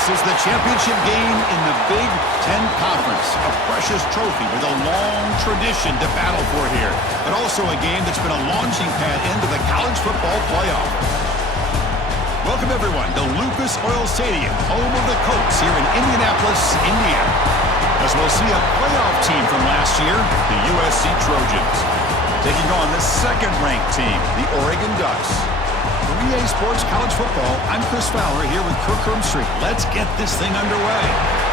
This is the championship game in the Big Ten Conference. A precious trophy with a long tradition to battle for here, but also a game that's been a launching pad into the college football playoff. Welcome, everyone, to Lucas Oil Stadium, home of the Colts here in Indianapolis, Indiana. As we'll see a playoff team from last year, the USC Trojans, taking on the second-ranked team, the Oregon Ducks. 3A Sports College Football, I'm Chris Fowler here with Kirk Herbstreit. Let's get this thing underway.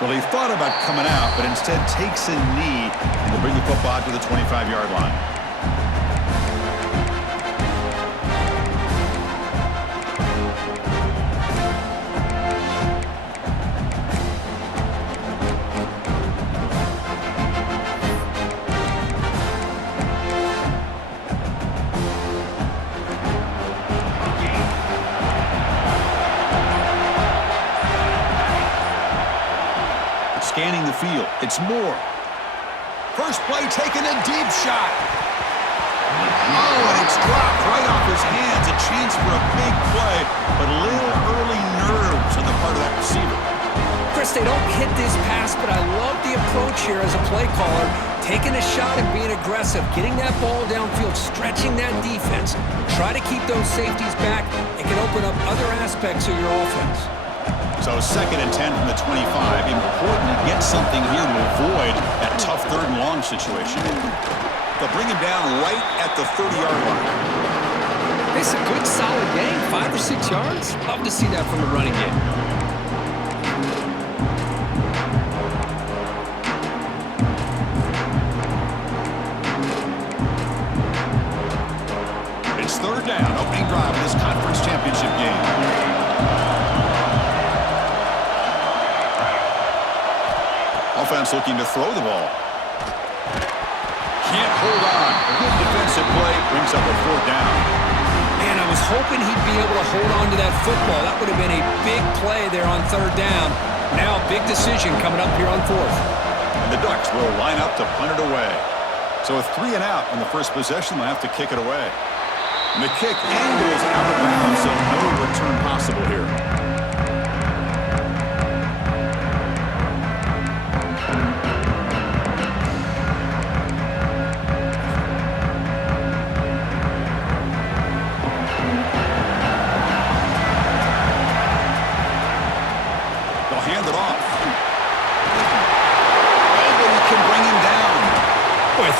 Well, he thought about coming out, but instead takes a knee and will bring the football to the 25-yard line. Scanning the field. It's Moore. First play taken, a deep shot. Oh, and it's dropped right off his hands. A chance for a big play, but a little early nerves on the part of that receiver. Chris, they don't hit this pass, but I love the approach here as a play caller. Taking a shot and being aggressive, getting that ball downfield, stretching that defense. Try to keep those safeties back. It can open up other aspects of your offense. So 2nd and 10 from the 25. Important to get something here to avoid that tough 3rd and long situation. They'll bring him down right at the 30-yard line. It's a good, solid game. 5 or 6 yards. Love to see that from a running game. It's 3rd down. Opening drive of this conference championship game. Offense looking to throw the ball. Can't hold on. A good defensive play brings up a 4th down. Man, I was hoping he'd be able to hold on to that football. That would have been a big play there on 3rd down. Now a big decision coming up here on 4th. And the Ducks will line up to punt it away. So with 3 and out on the first possession, they'll have to kick it away. And the kick angles out of bounds, so no return possible here.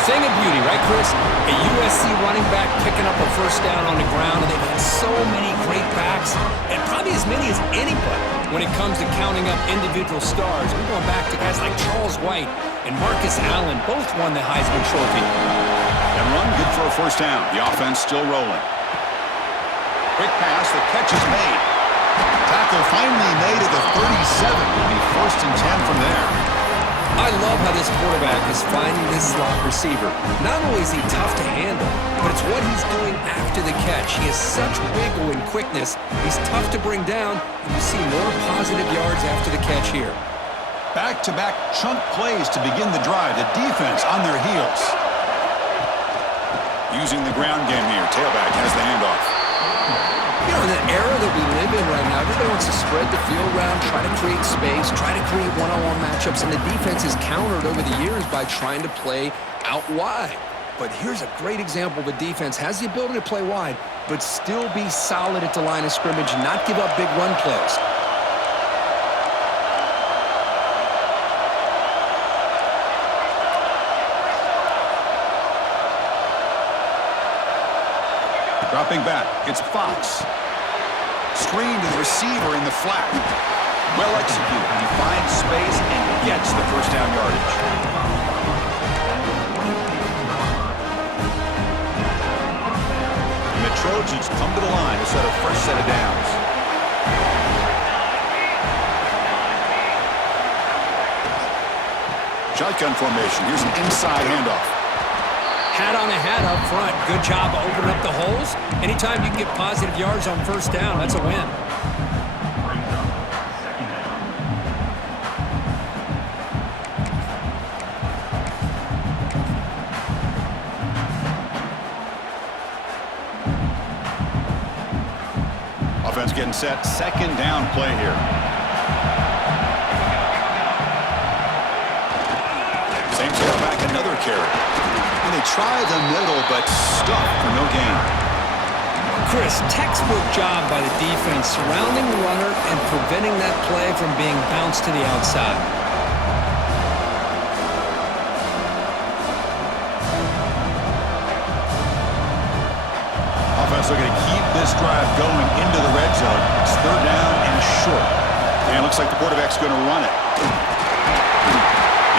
Thing of beauty, right, Chris? A USC running back picking up a 1st down on the ground, and they've had so many great backs, and probably as many as anybody when it comes to counting up individual stars. We're going back to guys like Charles White and Marcus Allen, both won the Heisman Trophy. And run good for a 1st down. The offense still rolling. Quick pass, the catch is made. Tackle finally made at the 37. Will be 1st and 10 from there. I love how this quarterback is finding this slot receiver. Not only is he tough to handle, but it's what he's doing after the catch. He has such wiggle and quickness. He's tough to bring down, and you see more positive yards after the catch here. Back-to-back chunk plays to begin the drive. The defense on their heels. Using the ground game here. Tailback has the handoff. You know, in the era that we live in right now, everybody wants to spread the field around, try to create space, try to create one-on-one matchups, and the defense is countered over the years by trying to play out wide. But here's a great example. The defense has the ability to play wide, but still be solid at the line of scrimmage, not give up big run plays. Dropping back, it's Fox. Screen to the receiver in the flat. Well executed. He finds space and gets the first down yardage. And the Trojans come to the line to set a fresh set of downs. Shotgun formation. Here's an inside handoff. Hat on a hat up front. Good job opening up the holes. Anytime you can get positive yards on first down, that's a win. Offense getting set. Second down play here. Same tailback, another carry. And they try the middle, but stuffed for no gain. Chris, textbook job by the defense surrounding the runner and preventing that play from being bounced to the outside. Offense looking to keep this drive going into the red zone. It's third down and short. And it looks like the quarterback's going to run it.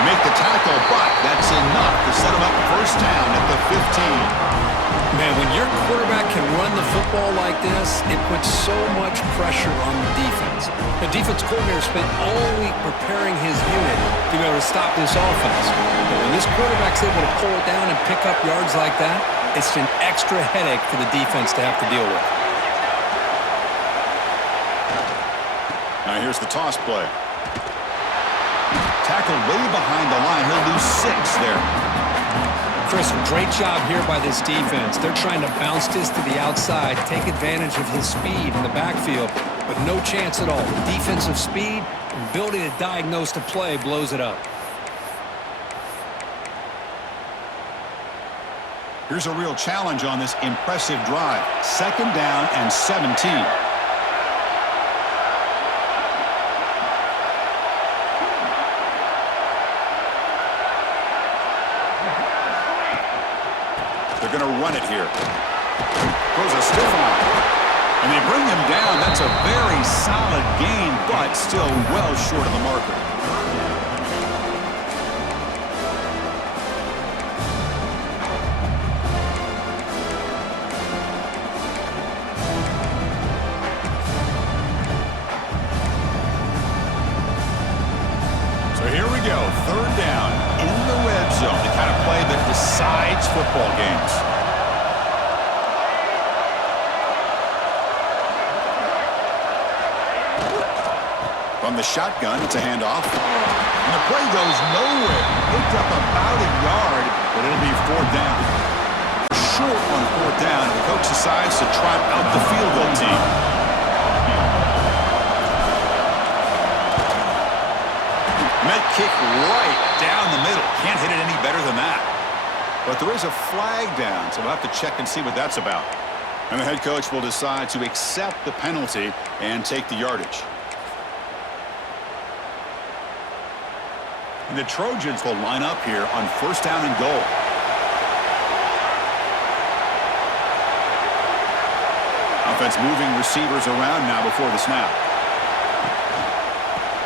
Make the tackle, but that's enough to set him up first down at the 15. Man, when your quarterback can run the football like this, it puts so much pressure on the defense. The defense coordinator spent all week preparing his unit to be able to stop this offense. But when this quarterback's able to pull it down and pick up yards like that, it's an extra headache for the defense to have to deal with. Now here's the toss play. Tackled way behind the line. He'll lose 6 there. Chris, great job here by this defense. They're trying to bounce this to the outside, take advantage of his speed in the backfield, but no chance at all. Defensive speed, ability to diagnose the play blows it up. Here's a real challenge on this impressive drive. Second down and 17. They're going to run it here. Throws a stiff arm. And they bring him down. That's a very solid gain, but still well short of the marker. So here we go. Third down in the red zone. The kind of play that decides football games. From the shotgun, it's a handoff. And the play goes nowhere. Picked up about a yard, but it'll be fourth down. Short on fourth down, and the coach decides to trot out the field goal team. Met kick right down the middle. Can't hit it any better than that. But there is a flag down, so we'll have to check and see what that's about. And the head coach will decide to accept the penalty and take the yardage. And the Trojans will line up here on first down and goal. Offense moving receivers around now before the snap.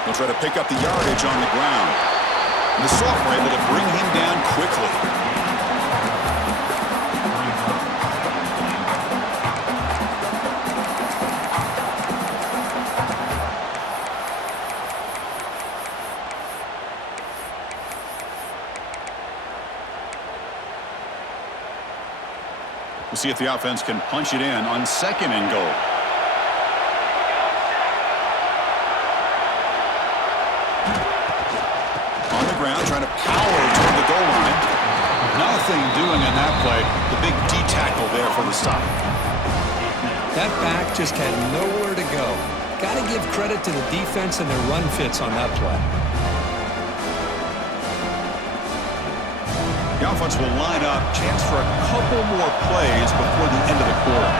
They'll try to pick up the yardage on the ground. And the sophomore able to bring him down quickly. We'll see if the offense can punch it in on second and goal. On the ground, trying to power toward the goal line. Nothing doing on that play. The big D tackle there for the stop. That back just had nowhere to go. Got to give credit to the defense and their run fits on that play. The offense will line up. Chance for a couple more plays before the end of the quarter.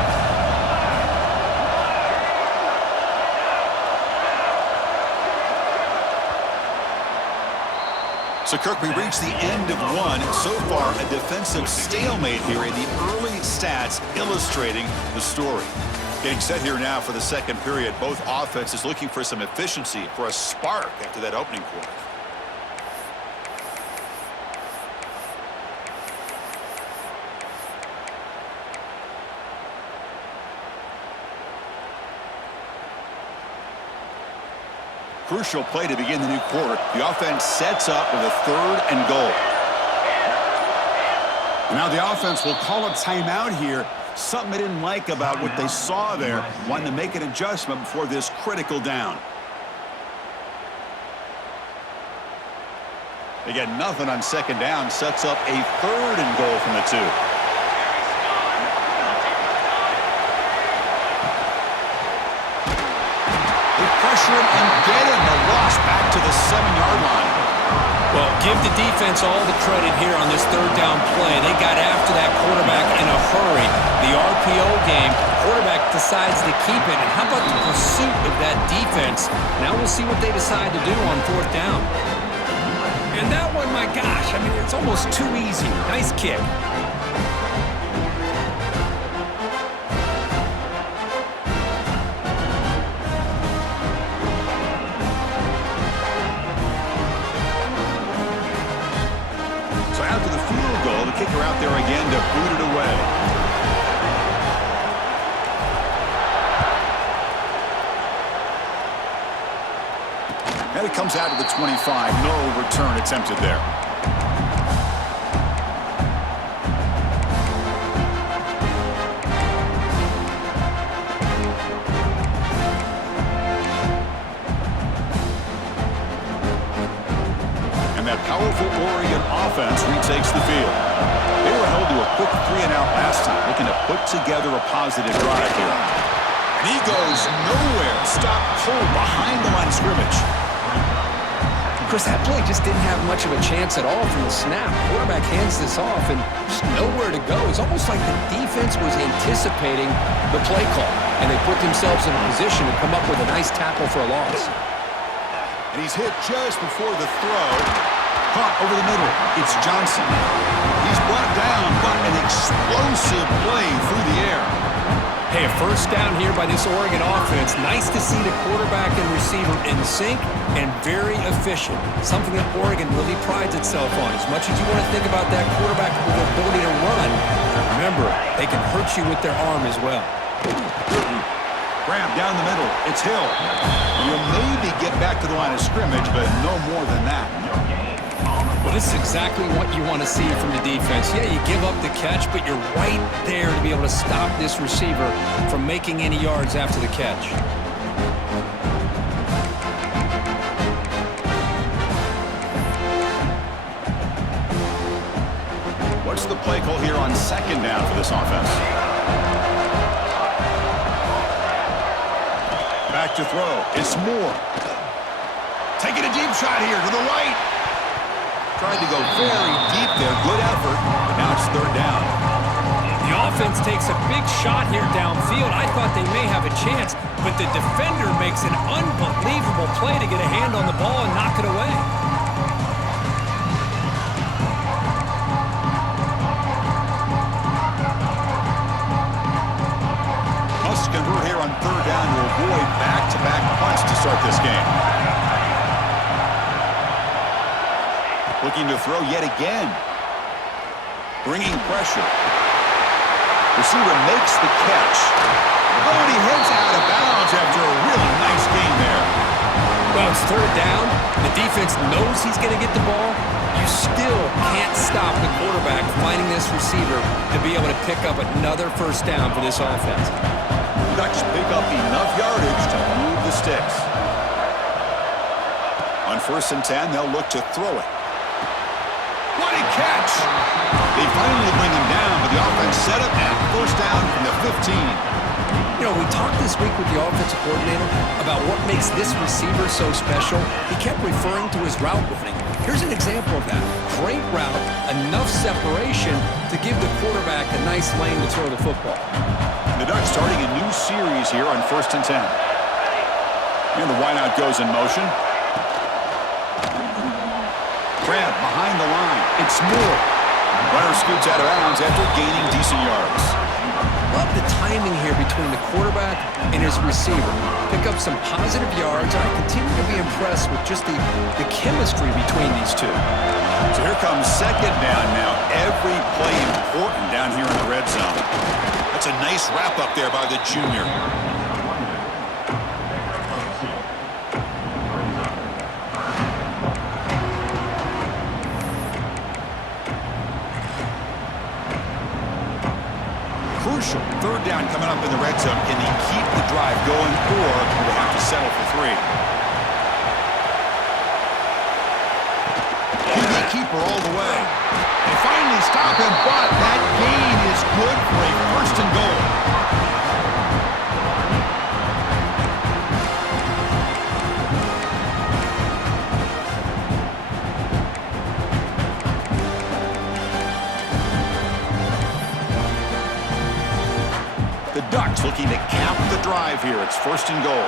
So, Kirk, we reached the end of one. So far, a defensive stalemate here in the early stats illustrating the story. Getting set here now for the second period. Both offenses looking for some efficiency, for a spark after that opening quarter. Crucial play to begin the new quarter. The offense sets up with a 3rd and goal. Now the offense will call a timeout here. Something they didn't like about what they saw there. Wanting to make an adjustment before this critical down. They get nothing on 2nd down. Sets up a 3rd and goal from the 2. Pressure him and get him. A loss back to the 7-yard line. Well, give the defense all the credit here on this 3rd down play. They got after that quarterback in a hurry. The RPO game, quarterback decides to keep it. And how about the pursuit of that defense? Now we'll see what they decide to do on 4th down. And that one, my gosh, I mean, it's almost too easy. Nice kick. Kicker out there again to boot it away. And it comes out to the 25. No return attempted there. And that powerful Oregon offense retakes the field. They were held to a quick 3-and-out last time, looking to put together a positive drive here. And he goes nowhere. Stopped cold behind the line of scrimmage. Chris, that play just didn't have much of a chance at all from the snap. Quarterback hands this off and just nowhere to go. It's almost like the defense was anticipating the play call, and they put themselves in a position to come up with a nice tackle for a loss. And he's hit just before the throw. Caught over the middle. It's Johnson. He's brought down, but an explosive play through the air. Hey, a 1st down here by this Oregon offense. Nice to see the quarterback and receiver in sync and very efficient. Something that Oregon really prides itself on. As much as you want to think about that quarterback with the ability to run, remember, they can hurt you with their arm as well. Grab down the middle. It's Hill. And you'll maybe get back to the line of scrimmage, but no more than that. Well, this is exactly what you want to see from the defense. Yeah, you give up the catch, but you're right there to be able to stop this receiver from making any yards after the catch. What's the play call here on 2nd down for this offense? Back to throw. It's Moore. Taking a deep shot here to the right. Tried to go very deep there. Good effort. But now it's 3rd down. The offense takes a big shot here downfield. I thought they may have a chance, but the defender makes an unbelievable play to get a hand on the ball and knock it away. Must convert here on 3rd down to avoid back-to-back punts to start this game. Looking to throw yet again. Bringing pressure. Receiver makes the catch. Oh, and he heads out of bounds after a really nice gain there. Well, it's 3rd down. The defense knows he's going to get the ball. You still can't stop the quarterback finding this receiver to be able to pick up another 1st down for this offense. Ducks pick up enough yardage to move the sticks. On 1st and 10, they'll look to throw it. What a catch! They finally bring him down, but the offense set up at 1st down from the 15. You know, we talked this week with the offensive coordinator about what makes this receiver so special. He kept referring to his route running. Here's an example of that. Great route, enough separation to give the quarterback a nice lane to throw the football. The Ducks starting a new series here on 1st and 10. And the wideout goes in motion. grab behind the line. It's Moore. Runner scoots out of bounds after gaining decent yards. Love the timing here between the quarterback and his receiver. Pick up some positive yards, and I continue to be impressed with just the chemistry between these two. So here comes second down now. Every play important down here in the red zone. That's a nice wrap-up there by the junior. Crucial. Third down coming up in the red zone. Can he keep the drive going, or will they have to settle for 3? QB keeper all the way. They finally stop him, but that gain is good for a first and goal. The Ducks looking to cap the drive here. It's first and goal.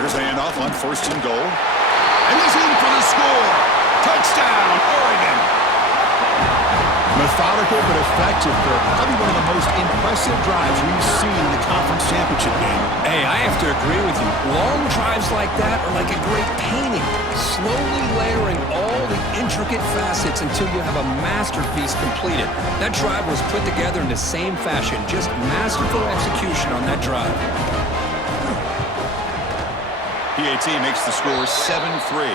Here's a handoff on first and goal. And he's in for the score. Touchdown, Oregon. Methodical but effective for probably one of the most impressive drives we've seen in the conference championship game. Hey, I have to agree with you. Long drives like that are like a great painting, slowly layering all the intricate facets until you have a masterpiece completed. That drive was put together in the same fashion, just masterful execution on that drive. PAT makes the score 7-3.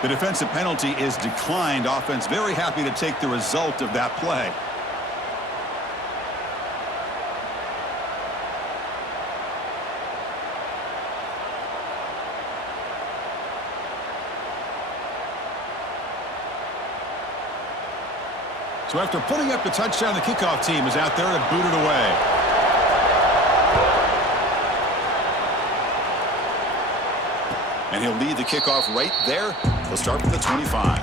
The defensive penalty is declined. Offense very happy to take the result of that play. So after putting up the touchdown, the kickoff team is out there to boot it away. And he'll lead the kickoff right there. He'll start from the 25.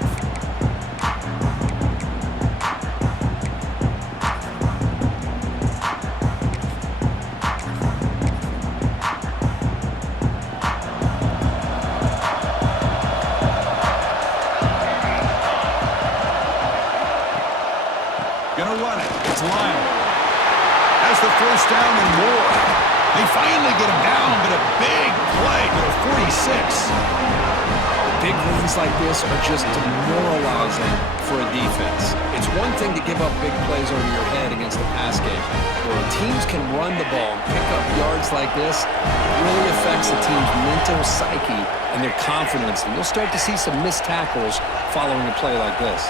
Gonna run it. It's Lyle. Has the first down and more. They finally get him down, but a big play to the 46. Big wins like this are just demoralizing for a defense. It's one thing to give up big plays over your head against the pass game. Where teams can run the ball and pick up yards like this, it really affects the team's mental psyche and their confidence. And you'll start to see some missed tackles following a play like this.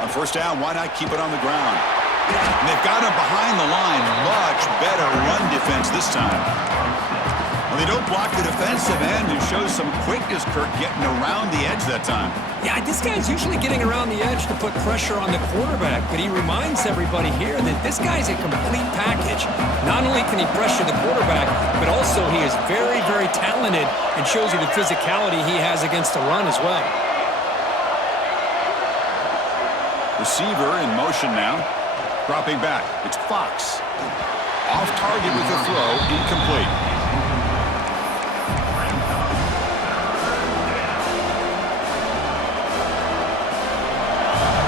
On first down, why not keep it on the ground? And they've got him behind the line. Much better run defense this time. Well, they don't block the defensive end, who shows some quickness, Kirk, getting around the edge that time. Yeah, this guy's usually getting around the edge to put pressure on the quarterback, but he reminds everybody here that this guy's a complete package. Not only can he pressure the quarterback, but also he is very, very talented and shows you the physicality he has against the run as well. Receiver in motion now. Dropping back. It's Fox. Off target with the throw. Incomplete.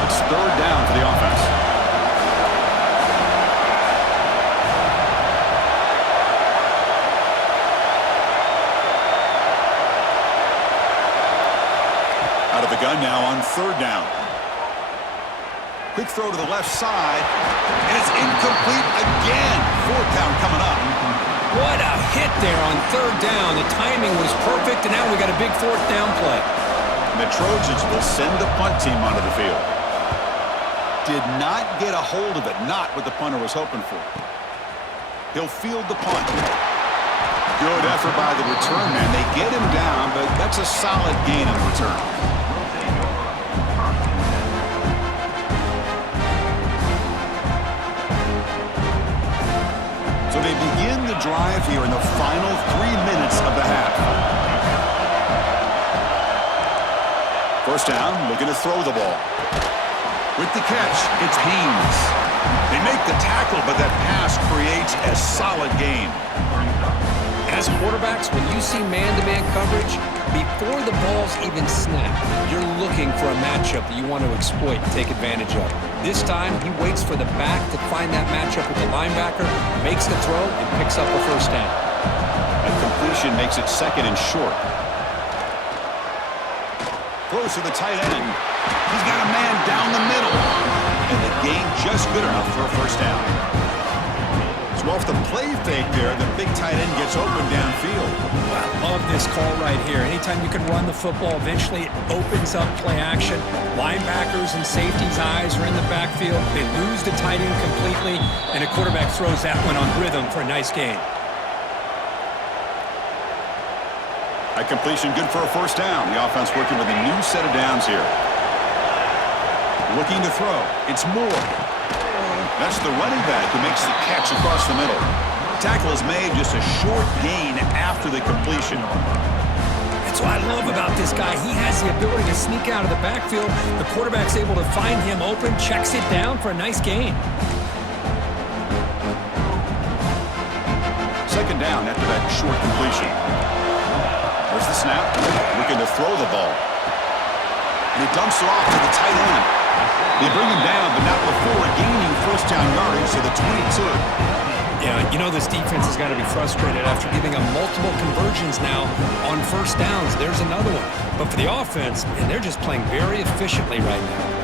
It's third down for the offense. Out of the gun now on third down. Quick throw to the left side, and it's incomplete again. Fourth down coming up. What a hit there on third down. The timing was perfect, and now we got a big fourth down play. And the Trojans will send the punt team onto the field. Did not get a hold of it, not what the punter was hoping for. He'll field the punt. Good effort by the return man. They get him down, but that's a solid gain on the return. So they begin the drive here in the final 3 minutes of the half. first down, looking to throw the ball. With the catch, it's Haynes. They make the tackle, but that pass creates a solid gain. As quarterbacks, when you see man-to-man coverage, before the ball's even snapped, you're looking for a matchup that you want to exploit and take advantage of. This time, he waits for the back to find that matchup with the linebacker, makes the throw, and picks up the first down. A completion makes it second and short. Throws to the tight end. He's got a man down the middle. And the gain just good enough for a first down. So off the play fake there, the big tight end gets open downfield. I love this call right here. Anytime you can run the football, eventually it opens up play action. Linebackers and safeties' eyes are in the backfield. They lose the tight end completely, and a quarterback throws that one on rhythm for a nice gain. A completion good for a first down. The offense working with a new set of downs here. Looking to throw. It's Moore. That's the running back who makes the catch across the middle. Tackle is made, just a short gain after the completion. That's what I love about this guy. He has the ability to sneak out of the backfield. The quarterback's able to find him open, checks it down for a nice gain. Second down after that short completion. There's the snap. Looking to throw the ball. And he dumps it off to the tight end. They bring him down, but not before gaining first down yardage to the 22. Yeah, you know this defense has got to be frustrated after giving them multiple conversions now on first downs. There's another one. But for the offense, and they're just playing very efficiently right now.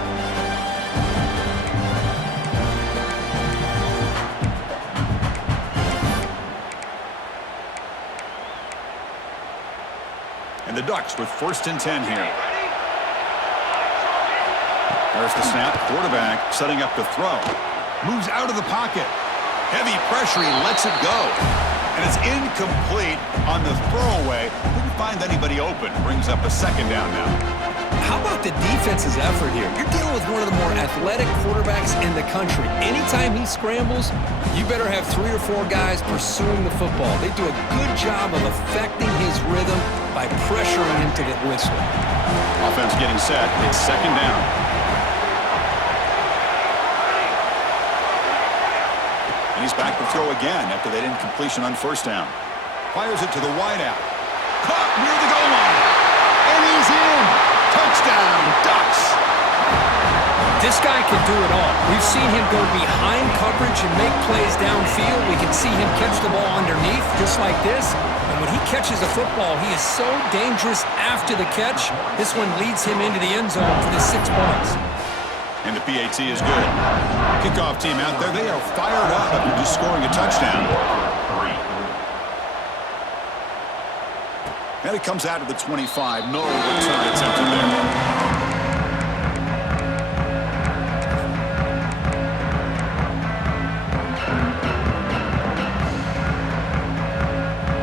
And the Ducks with first and 10 here. There's the snap. Quarterback setting up to throw. Moves out of the pocket. Heavy pressure. He lets it go. And it's incomplete on the throwaway. Didn't find anybody open. Brings up a second down now. How about the defense's effort here? You're dealing with one of the more athletic quarterbacks in the country. Anytime he scrambles, you better have 3 or 4 guys pursuing the football. They do a good job of affecting his rhythm by pressuring him to the whistle. Offense getting set. It's second down. And he's back to throw again after that incompletion on first down. Fires it to the wideout. Caught near the goal line. And he's in. Touchdown, Ducks. This guy can do it all. We've seen him go behind coverage and make plays downfield. We can see him catch the ball underneath just like this. And when he catches a football, he is so dangerous after the catch. This one leads him into the end zone for the 6 points. And the PAT is good. Kickoff team out there. They are fired up after just scoring a touchdown. And it comes out to the 25. No return attempted there.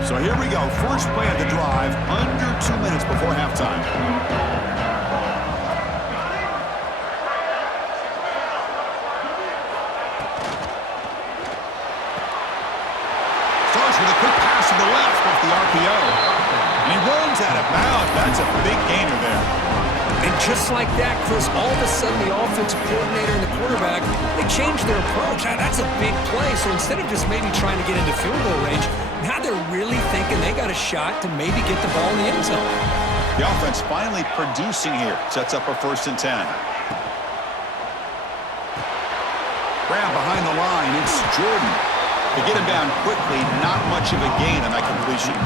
So here we go. First play of the drive, under 2 minutes before halftime. Starts with a quick pass to the left off the RPO. And he runs out of bounds. That's a big gainer there. And just like that, Chris, all of a sudden the offensive coordinator and the quarterback, they changed their approach. Now, that's a big play. So instead of just maybe trying to get into field goal range, now they're really thinking they got a shot to maybe get the ball in the end zone. The offense finally producing here. Sets up a first and 10. Grab behind the line. It's Jordan. To get him down quickly, not much of a gain on that completion.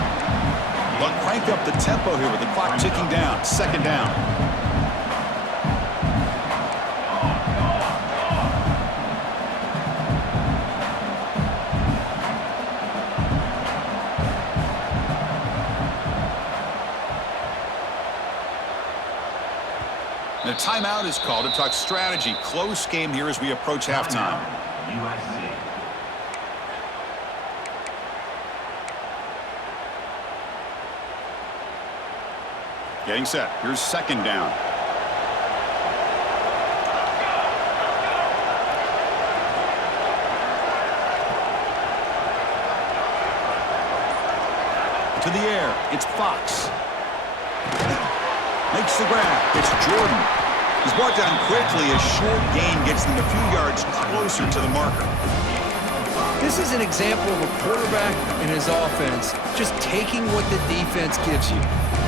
But crank up the tempo here with the clock ticking down. Second down. And a timeout is called to talk strategy. Close game here as we approach halftime. Getting set. Here's second down. To the air. It's Fox. Makes the grab. It's Jordan. He's brought down quickly. A short gain gets them a few yards closer to the marker. This is an example of a quarterback and his offense just taking what the defense gives you.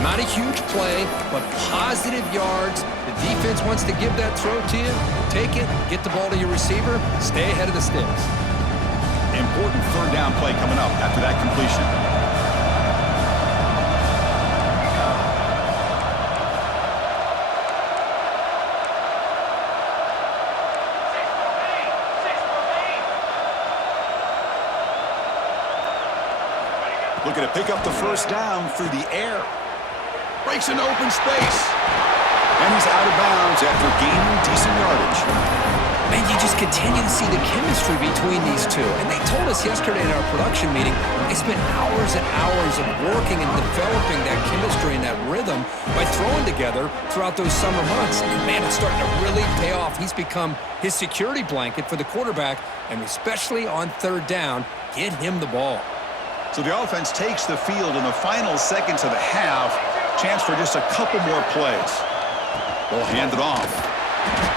Not a huge play, but positive yards. The defense wants to give that throw to you. Take it, get the ball to your receiver, stay ahead of the sticks. Important third down play coming up after that completion. Looking to pick up the first down through the air. Breaks into open space. And he's out of bounds after gaining decent yardage. Man, you just continue to see the chemistry between these two. And they told us yesterday in our production meeting, they spent hours and hours of working and developing that chemistry and that rhythm by throwing together throughout those summer months. And man, it's starting to really pay off. He's become his security blanket for the quarterback, and especially on third down, get him the ball. So the offense takes the field in the final seconds of the half. Chance for just a couple more plays. They'll hand it off.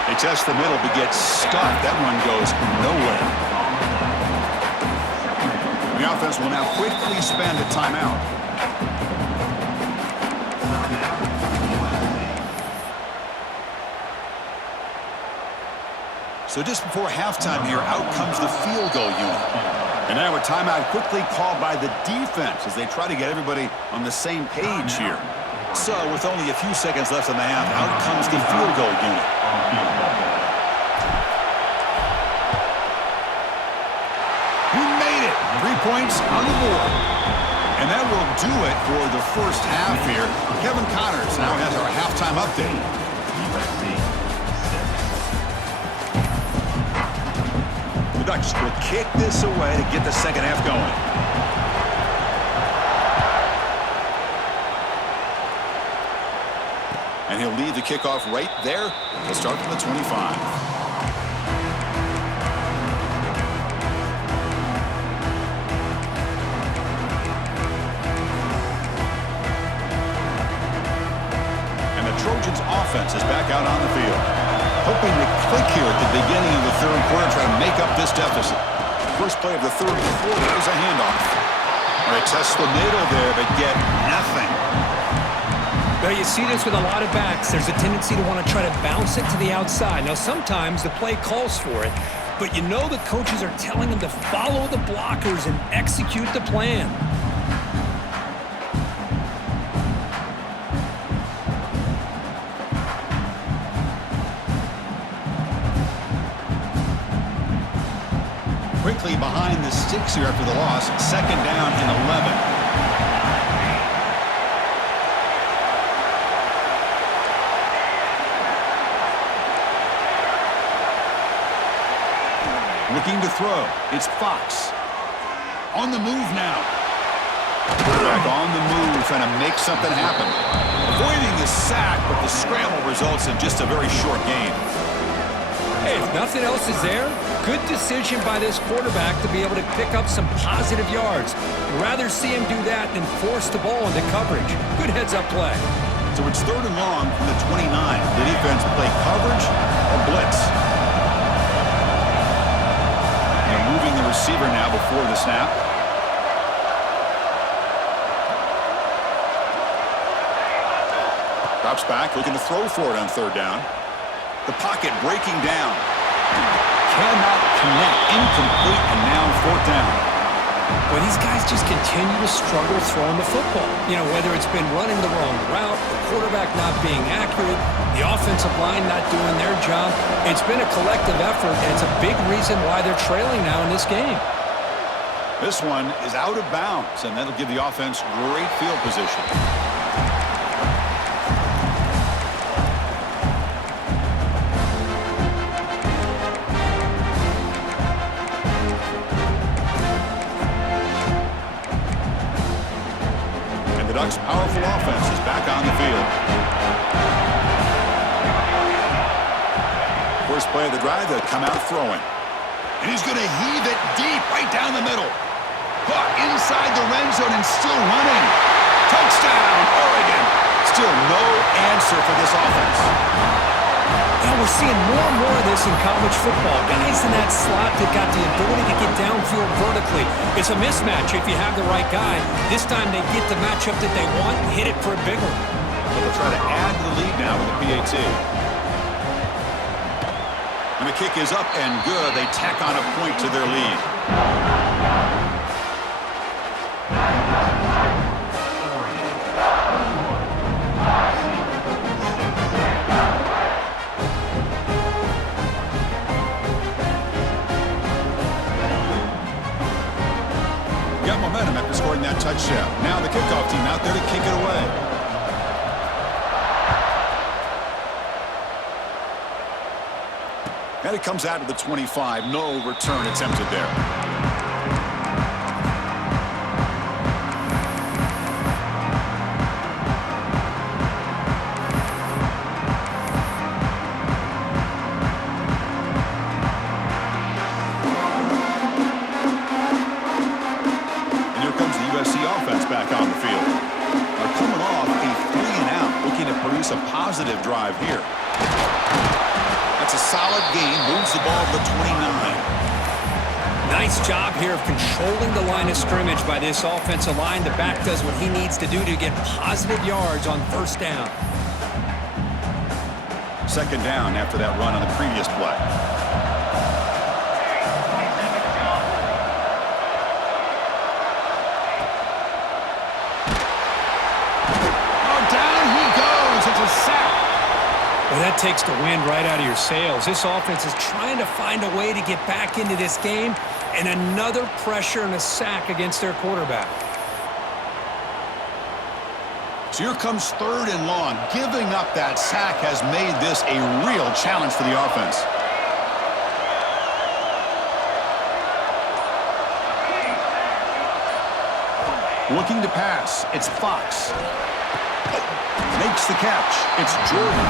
They test the middle, but get stuck. That run goes nowhere. The offense will now quickly spend a timeout. So just before halftime here, out comes the field goal unit. And now a timeout quickly called by the defense as they try to get everybody on the same page here. So with only a few seconds left in the half, out comes the field goal unit. He made it. 3 points on the board. And that will do it for the first half here. Kevin Connors now has our halftime update. The Ducks will kick this away to get the second half going. And he'll lead the kickoff right there. He'll start from the 25. And the Trojans offense is back out on the field. Hoping to click here at the beginning of the third quarter, try to make up this deficit. First play of the third quarter is a handoff. All right, test the middle there, but get nothing. Well, you see this with a lot of backs. There's a tendency to want to try to bounce it to the outside. Now, sometimes the play calls for it, but you know the coaches are telling them to follow the blockers and execute the plan. Quickly behind the sticks here after the loss. Second down and 11. Looking to throw. It's Fox. On the move now. Quarterback on the move, trying to make something happen. Avoiding the sack, but the scramble results in just a very short gain. Hey, if nothing else is there, good decision by this quarterback to be able to pick up some positive yards. I'd rather see him do that than force the ball into coverage. Good heads-up play. So it's third and long from the 29. The defense play coverage or blitz. They're moving the receiver now before the snap. Drops back, looking to throw for it on third down. The pocket breaking down. Cannot connect. Incomplete, and now fourth down. Well, these guys just continue to struggle throwing the football. You know, whether it's been running the wrong route, the quarterback not being accurate, the offensive line not doing their job. It's been a collective effort, and it's a big reason why they're trailing now in this game. This one is out of bounds, and that'll give the offense great field position. The Ducks' powerful offense is back on the field. First play of the drive, they'll come out throwing. And he's going to heave it deep right down the middle. Caught inside the red zone and still running. Touchdown, Oregon. Still no answer for this offense. Yeah, we're seeing more and more of this in college football. Guys in that slot that got the ability to get downfield vertically. It's a mismatch if you have the right guy. This time they get the matchup that they want, hit it for a big one. Well, they'll try to add to the lead now with the PAT. And the kick is up and good. They tack on a point to their lead. Got momentum after scoring that touchdown. Now the kickoff team out there to kick it away. And it comes out of the 25. No return attempted there. And here comes the USC offense back on the field. They're coming off a 3-and-out, looking to produce a positive drive here. That's a solid gain, moves the ball to the 29. Nice job here of controlling the line of scrimmage by this offensive line. The back does what he needs to do to get positive yards on first down. Second down after that run on the previous play. Oh, down he goes. It's a sack. Well, that takes the wind right out of your sails. This offense is trying to find a way to get back into this game, and another pressure and a sack against their quarterback. So here comes 3rd and long. Giving up that sack has made this a real challenge for the offense. Looking to pass. It's Fox. Makes the catch. It's Jordan.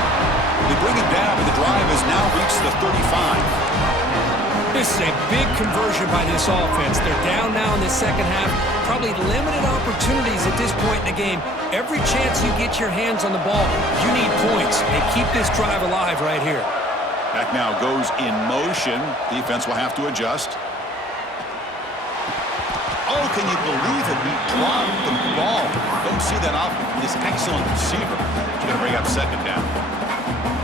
They bring it down, and the drive has now reached the 35. This is a big conversion by this offense. They're down now in the second half. Probably limited opportunities at this point in the game. Every chance you get your hands on the ball, you need points. And keep this drive alive right here. Back now goes in motion. Defense will have to adjust. Oh, can you believe it? He dropped the ball. Don't see that often from this excellent receiver. He's going to bring up second down.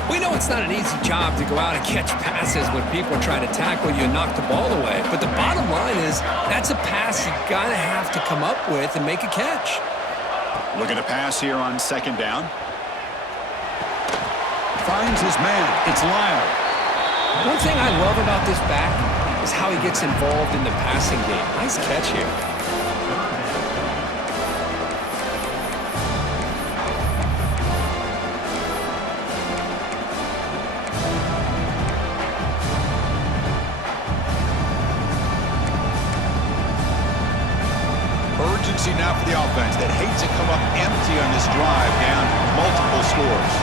We know it's not an easy job to go out and catch passes when people are trying to tackle you and knock the ball away. But the bottom line is that's a pass you got to have to come up with and make a catch. Looking to pass here on second down. Finds his man. It's Lyle. One thing I love about this back is how he gets involved in the passing game. Nice catch here. Urgency now for the offense that hates to come up empty on this drive, down multiple scores.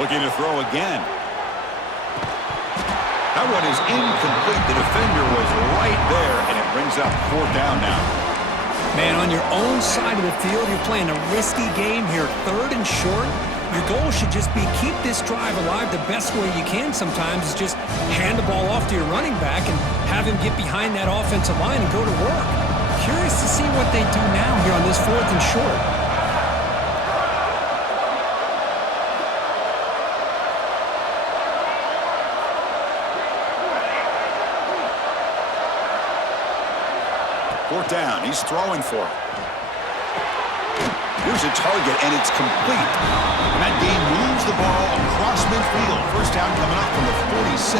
Looking to throw again. That one is incomplete. The defender was right there, and it brings up 4th down now. Man, on your own side of the field, you're playing a risky game here. 3rd and short. Your goal should just be keep this drive alive the best way you can sometimes is just hand the ball off to your running back and have him get behind that offensive line and go to work. Curious to see what they do now here on this 4th and short. Fourth down. He's throwing for it. Here's a target, and it's complete. And that game moves the ball across midfield. First down coming up from the 46.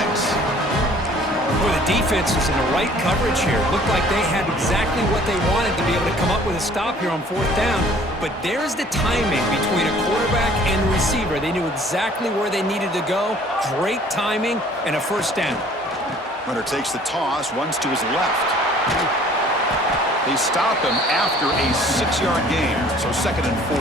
Boy, the defense was in the right coverage here. Looked like they had exactly what they wanted to be able to come up with a stop here on 4th down. But there's the timing between a quarterback and the receiver. They knew exactly where they needed to go. Great timing and a first down. Hunter takes the toss, runs to his left. They stop him after a 6-yard gain, so 2nd and 4.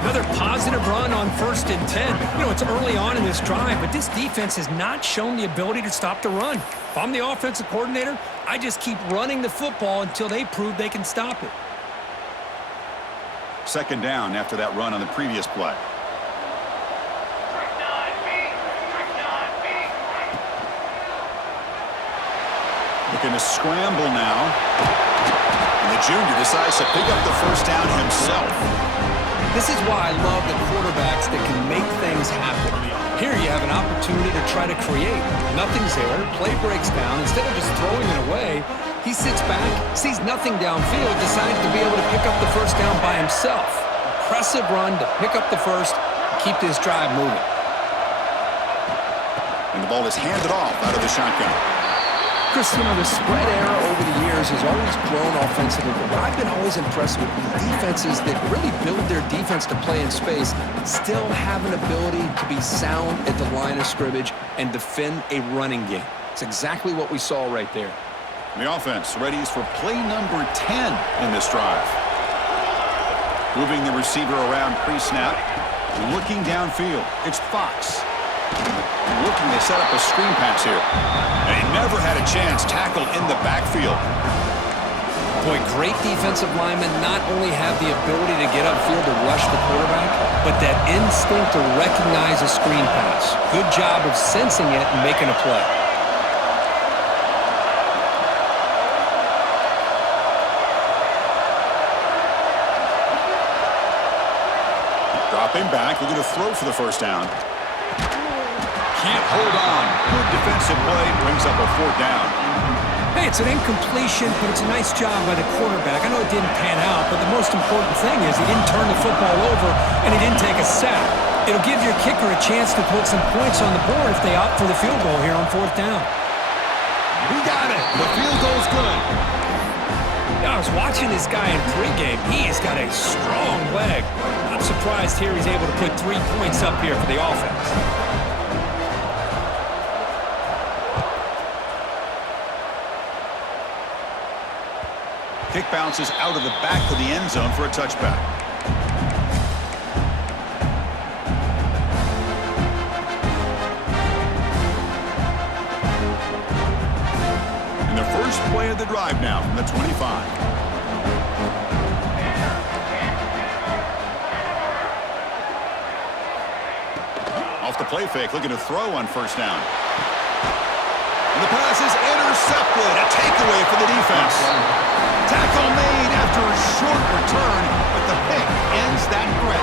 Another positive run on 1st and 10. You know, it's early on in this drive, but this defense has not shown the ability to stop the run. If I'm the offensive coordinator, I just keep running the football until they prove they can stop it. 2nd down after that run on the previous play. Looking to scramble now. And the junior decides to pick up the 1st down himself. This is why I love the quarterbacks that can make things happen. Here you have an opportunity to try to create. Nothing's there. Play breaks down. Instead of just throwing it away, he sits back, sees nothing downfield, decides to be able to pick up the 1st down by himself. Impressive run to pick up the 1st, keep this drive moving. And the ball is handed off out of the shotgun. Chris, you know, the spread era over the years has always grown offensively, but what I've been always impressed with is defenses that really build their defense to play in space still have an ability to be sound at the line of scrimmage and defend a running game. It's exactly what we saw right there. And the offense readies for play number 10 in this drive. Moving the receiver around pre-snap, looking downfield. It's Fox. Looking to set up a screen pass here. And he never had a chance tackled in the backfield. Boy, great defensive linemen not only have the ability to get upfield to rush the quarterback, but that instinct to recognize a screen pass. Good job of sensing it and making a play. Dropping back, looking to throw for the 1st down. Can't hold on. Good defensive play, brings up a 4th down. Hey, it's an incompletion, but it's a nice job by the quarterback. I know it didn't pan out, but the most important thing is he didn't turn the football over and he didn't take a sack. It'll give your kicker a chance to put some points on the board if they opt for the field goal here on 4th down. He got it. The field goal's good. I was watching this guy in pregame. He has got a strong leg. I'm surprised here he's able to put 3 points up here for the offense. Kick bounces out of the back of the end zone for a touchback. And the first play of the drive now from the 25. Off the play fake, looking to throw on 1st down. And the pass is intercepted. A takeaway for the defense. Tackle made after a short return, but the pick ends that threat.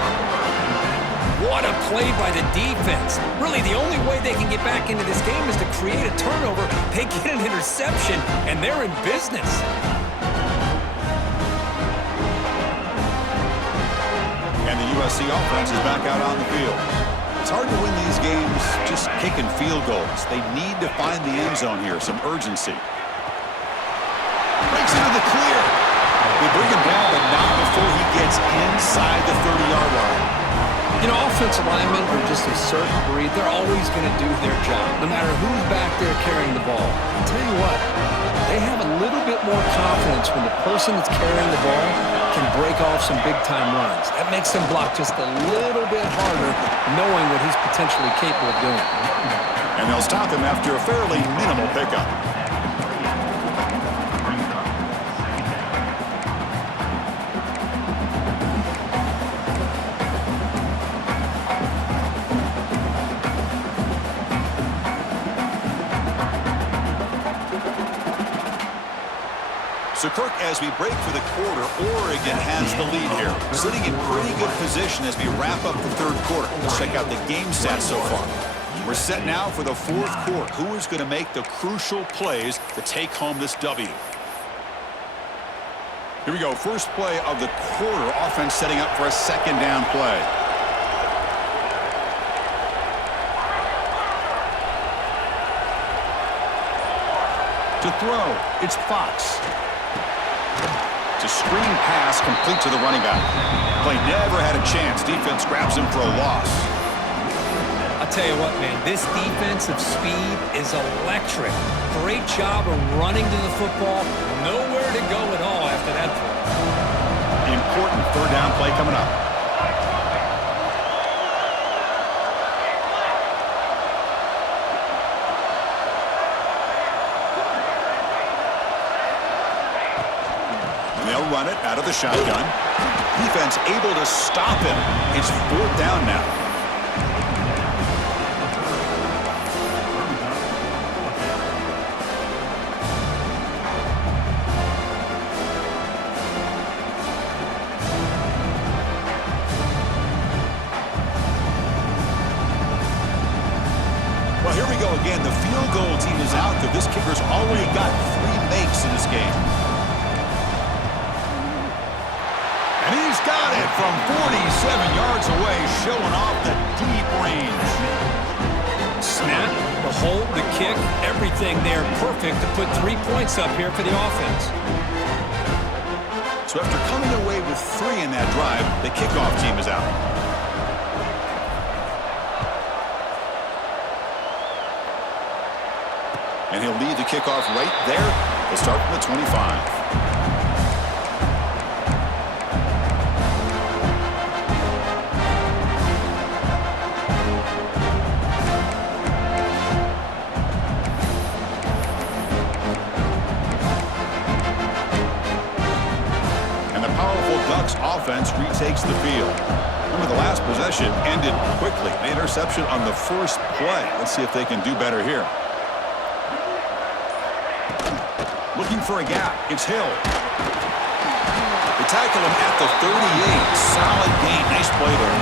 What a play by the defense. Really, the only way they can get back into this game is to create a turnover. They get an interception, and they're in business. And the USC offense is back out on the field. It's hard to win these games just kicking field goals. They need to find the end zone here, some urgency. Breaks into the clear. They bring him down, but not before he gets inside the 30-yard line. You know, offensive linemen are just a certain breed. They're always going to do their job, no matter who's back there carrying the ball. I'll tell you what, they have a little bit more confidence when the person that's carrying the ball can break off some big-time runs. That makes them block just a little bit harder, knowing what he's potentially capable of doing. And they'll stop him after a fairly minimal pickup. So, Kirk, as we break for the quarter, Oregon has the lead here. Sitting in pretty good position as we wrap up the 3rd quarter. Let's check out the game stats so far. We're set now for the 4th quarter. Who is going to make the crucial plays to take home this W? Here we go. First play of the quarter. Offense setting up for a 2nd down play. To throw, it's Fox. It's a screen pass complete to the running back. Play never had a chance. Defense grabs him for a loss. I'll tell you what, man, this defensive speed is electric. Great job of running to the football. Nowhere to go at all after that throw. The important 3rd down play coming up. run it out of the shotgun. Defense able to stop him. It's 4th down now. Well, here we go again. The field goal team is out because this kicker's already got 3 makes in this game. And he's got it from 47 yards away, showing off the deep range. Snap, the hold, the kick, everything there perfect to put 3 points up here for the offense. So after coming away with 3 in that drive, the kickoff team is out. And he'll lead the kickoff right there. They'll start from the 25. And the powerful Ducks offense retakes the field. Remember, the last possession ended quickly. An interception on the first play. Let's see if they can do better here. Looking for a gap. It's Hill. They tackle him at the 38. Solid gain. Nice play there.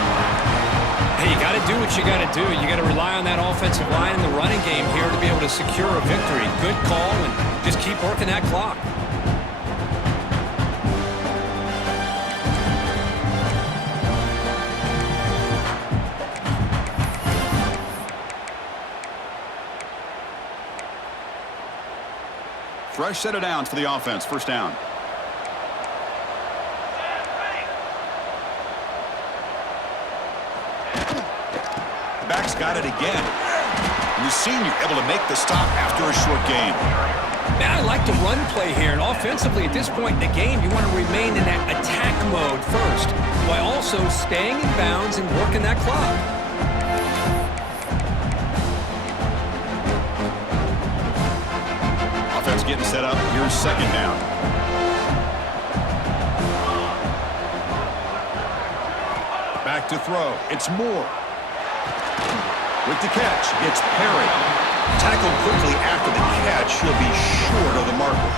Hey, you got to do what you got to do. You got to rely on that offensive line in the running game here to be able to secure a victory. Good call, and just keep working that clock. Fresh set of downs for the offense. 1st down. The back's got it again. And the senior able to make the stop after a short gain. Man, I like the run play here. And offensively, at this point in the game, you want to remain in that attack mode first, while also staying in bounds and working that clock. Getting set up. Here's 2nd down. Back to throw. It's Moore. With the catch, it's Perry. Tackled quickly after the catch. He'll be short of the marker.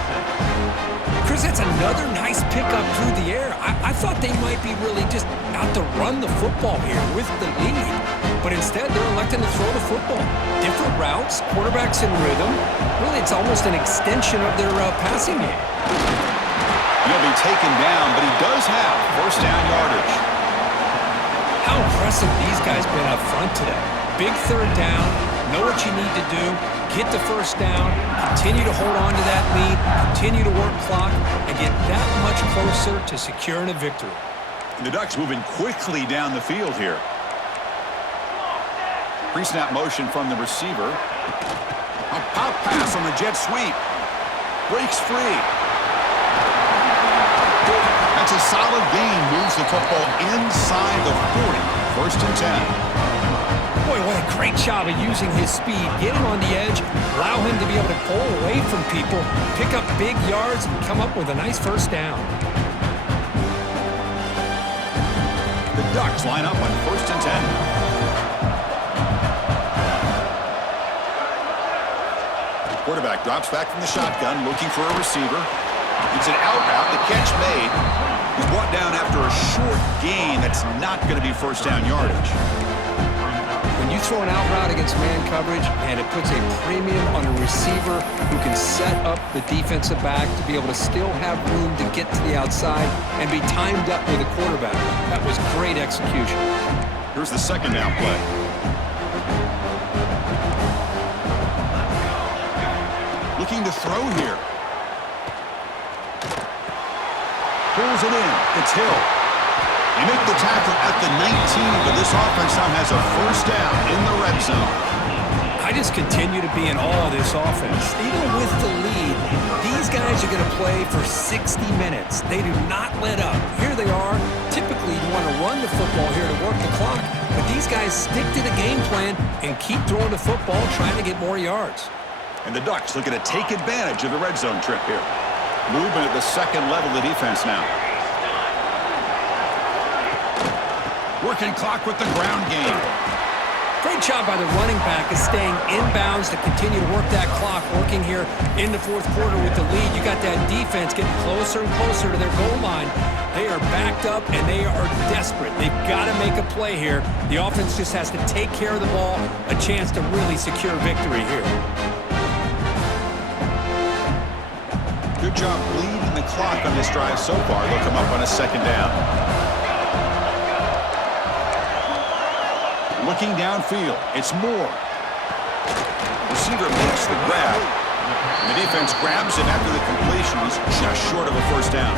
Chris, that's another nice pickup through the air. I thought they might be really just out to run the football here with the lead. But instead, they're electing to throw the football. Different routes, quarterbacks in rhythm. Really, it's almost an extension of their passing game. He'll be taken down, but he does have 1st down yardage. How impressive these guys been up front today. Big 3rd down, know what you need to do, get the 1st down, continue to hold on to that lead, continue to work clock, and get that much closer to securing a victory. And the Ducks moving quickly down the field here. Pre-snap motion from the receiver. A pop pass on the jet sweep. Breaks free. That's a solid gain. Moves the football inside the 40. 1st and 10. Boy, what a great job of using his speed. Get him on the edge, allow him to be able to pull away from people, pick up big yards, and come up with a nice 1st down. The Ducks line up on 1st and 10. Quarterback drops back from the shotgun, looking for a receiver. It's an out route. The catch made. He's brought down after a short gain. That's not going to be 1st down yardage. When you throw an out route against man coverage, and it puts a premium on a receiver who can set up the defensive back to be able to still have room to get to the outside and be timed up with a quarterback. That was great execution. Here's the 2nd down play. Looking to throw here. Pulls it in. It's Hill. They make the tackle at the 19, but this offense now has a 1st down in the red zone. I just continue to be in awe of this offense. Even with the lead, these guys are going to play for 60 minutes. They do not let up. Here they are. Typically, you want to run the football here to work the clock, but these guys stick to the game plan and keep throwing the football, trying to get more yards. And the Ducks looking to take advantage of the red zone trip here. Movement at the second level of the defense now. Working clock with the ground game. Great job by the running back is staying inbounds to continue to work that clock, working here in the fourth quarter with the lead. You got that defense getting closer and closer to their goal line. They are backed up, and they are desperate. They've got to make a play here. The offense just has to take care of the ball, a chance to really secure victory here. Good job bleeding the clock on this drive so far. They'll come up on a second down. Looking downfield, it's Moore. Receiver makes the grab. And the defense grabs him after the completion. He's just short of a first down.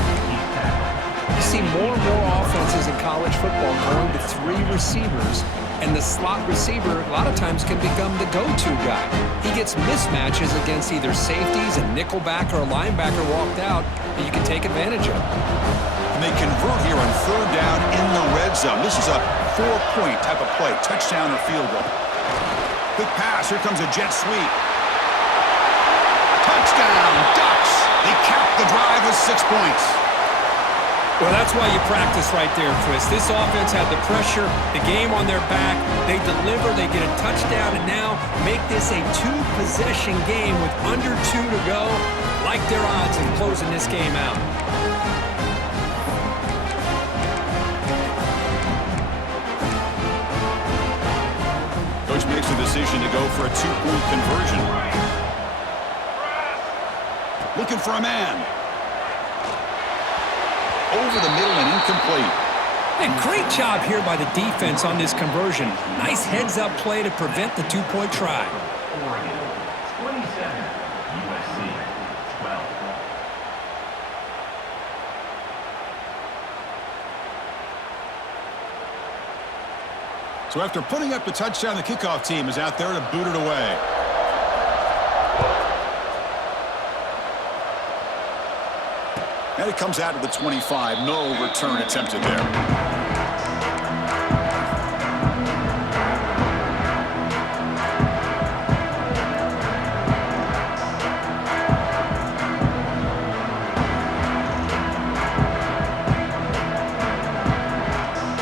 You see more and more offenses in college football going to 3 receivers, and the slot receiver a lot of times can become the go-to guy. He gets mismatches against either safeties, a nickelback, or a linebacker walked out that you can take advantage of. And they convert here on third down in the red zone. This is a 4-point type of play, touchdown or field goal. Quick pass, here comes a jet sweep. Touchdown, Ducks! They cap the drive with 6 points. Well, that's why you practice right there, Chris. This offense had the pressure, the game on their back. They deliver, they get a touchdown, and now make this a 2-possession game with under 2 to go. Like their odds in closing this game out. Coach makes the decision to go for a 2-point conversion. Looking for a man. Over the middle and incomplete. And great job here by the defense on this conversion. Nice heads-up play to prevent the 2-point try. Oregon, 27, USC, 12. So after putting up the touchdown, the kickoff team is out there to boot it away. And it comes out to the 25. No return attempted there.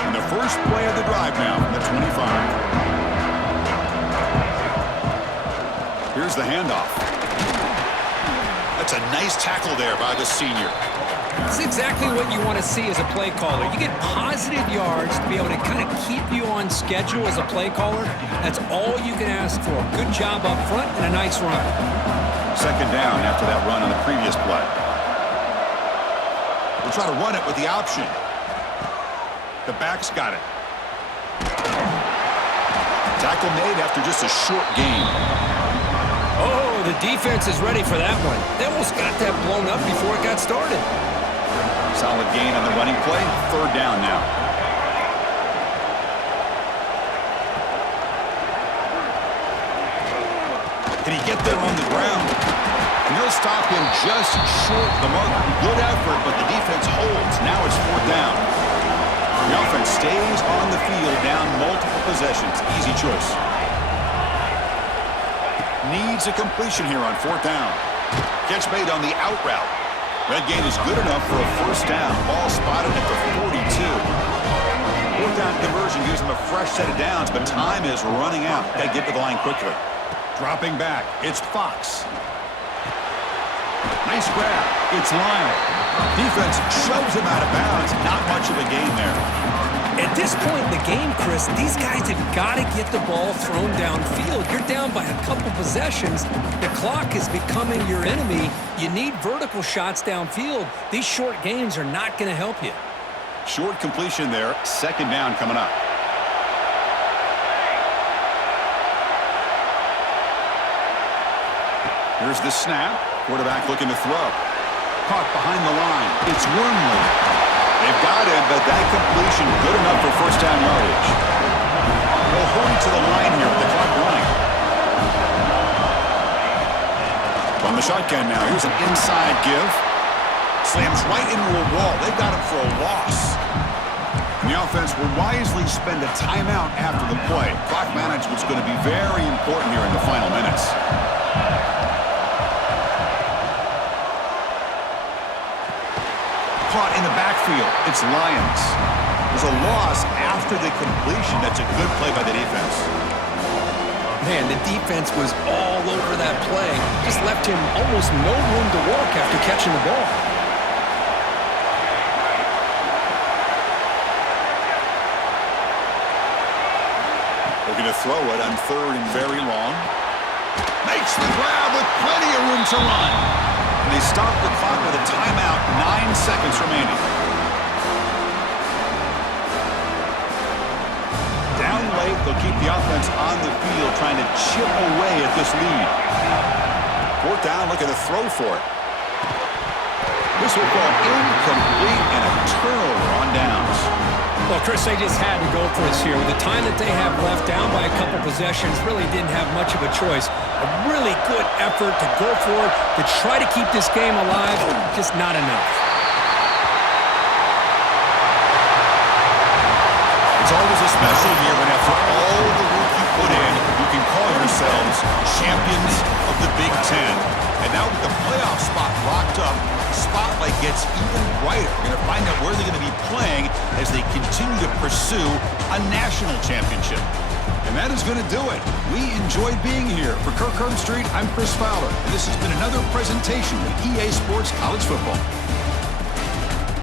And the first play of the drive now from the 25. Here's the handoff. That's a nice tackle there by the senior. It's exactly what you want to see as a play caller. You get positive yards to be able to kind of keep you on schedule as a play caller. That's all you can ask for. Good job up front and a nice run. Second down after that run on the previous play. We'll try to run it with the option. The back's got it. Tackle made after just a short gain. Oh, the defense is ready for that one. They almost got that blown up before it got started. Solid gain on the running play. Third down now. Can he get there on the ground? And he'll stop him just short of the mark. Good effort, but the defense holds. Now it's fourth down. The offense stays on the field down multiple possessions. Easy choice. Needs a completion here on fourth down. Catch made on the out route. That gain is good enough for a first down. Ball spotted at the 42. Fourth down conversion gives them a fresh set of downs, but time is running out. Got to get to the line quickly. Dropping back, it's Fox. Nice grab. It's Lyle. Defense shoves him out of bounds. Not much of a gain there. At this point in the game, Chris, these guys have got to get the ball thrown downfield. You're down by a couple possessions. The clock is becoming your enemy. You need vertical shots downfield. These short gains are not going to help you. Short completion there. Second down coming up. Here's the snap. Quarterback looking to throw. Caught behind the line. It's Wormley. They've got him, but that completion good enough for first down yardage. They'll hurry to the line here with the clock running. On the shotgun now, here's an inside give. Slams right into a wall. They've got him for a loss. And the offense will wisely spend a timeout after the play. Clock management's going to be very important here in the final minutes. backfield. It's Lions. There's a loss after the completion. That's a good play by the defense. Man, the defense was all over that play. Just left him almost no room to walk after catching the ball. They're going to throw it on 3rd and very long. Makes the grab with plenty of room to run. And they stop the clock with a timeout, 9 seconds remaining. Down late, they'll keep the offense on the field trying to chip away at this lead. 4th down, looking to throw for it. This will fall incomplete and a turnover on downs. Well, Chris, they just had to go for this here. With the time that they have left, down by a couple possessions, really didn't have much of a choice. A really good effort to go for it, to try to keep this game alive, just not enough. It's always a special year when after all the work you put in, you can call yourselves champions of the Big Ten. And now with the playoff spot locked up, the spotlight gets even brighter. We're going to find out where they're going to be playing as they continue to pursue a national championship. And that is going to do it. We enjoyed being here. For Kirk Herbstreit, I'm Chris Fowler. And this has been another presentation of EA Sports College Football.